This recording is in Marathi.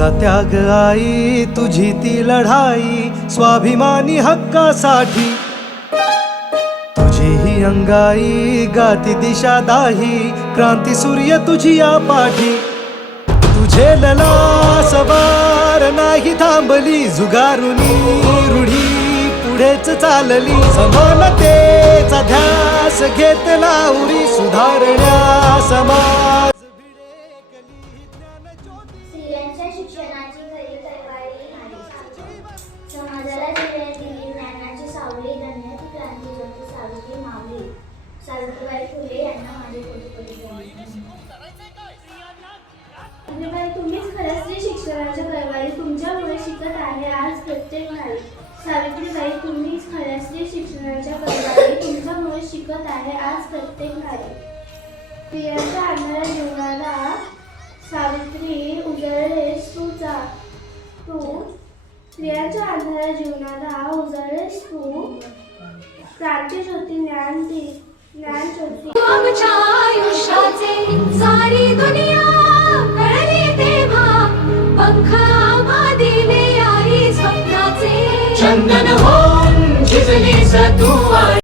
तुझा त्याग आई, तुझी ती लढाई स्वाभिमानी हक्कासाठी, तुझी ही अंगाई गाती दिशा दाही, क्रांती सूर्य तुझी या पाठी. तुझे लला सवार नाही थांबली, झुगारुनी रूढी पुढेच चालली. समानतेचा ध्यास घेतला उरी, सुधारण्या समाज. स्त्रियांच्या शिक्षणाची खरी कारवाई समाजाला दिली ज्ञानाची सावली, धन्याची क्रांती ज्योती सावित्री मावली. सावित्रीबाई फुले यांना माझे कोटी सावित्रीबाई, तुम्हीच खऱ्या स्त्री शिक्षणाच्या कारवाई, तुमच्यामुळे शिकत आहे आज प्रत्येक नारी. सावित्रीबाई, तुम्हीच खऱ्या स्त्री शिक्षणाच्या कारवाई, तुमच्यामुळे शिकत आहे आज प्रत्येक नारी. स्त्रियांच्या अंधाऱ्या जीवनाला सावित्री उजळलेस तू स्त्रियांच्या अंधाऱ्या जीवनाला उजळलेस तू, क्रांती ज्योती ज्ञान ज्योती. आमच्या आयुष्याचे सारी दुनिया कळली तेव्हा, पंख आम्हा दिले आई स्वप्नाचे. चंदन होऊन झिजलीस तू.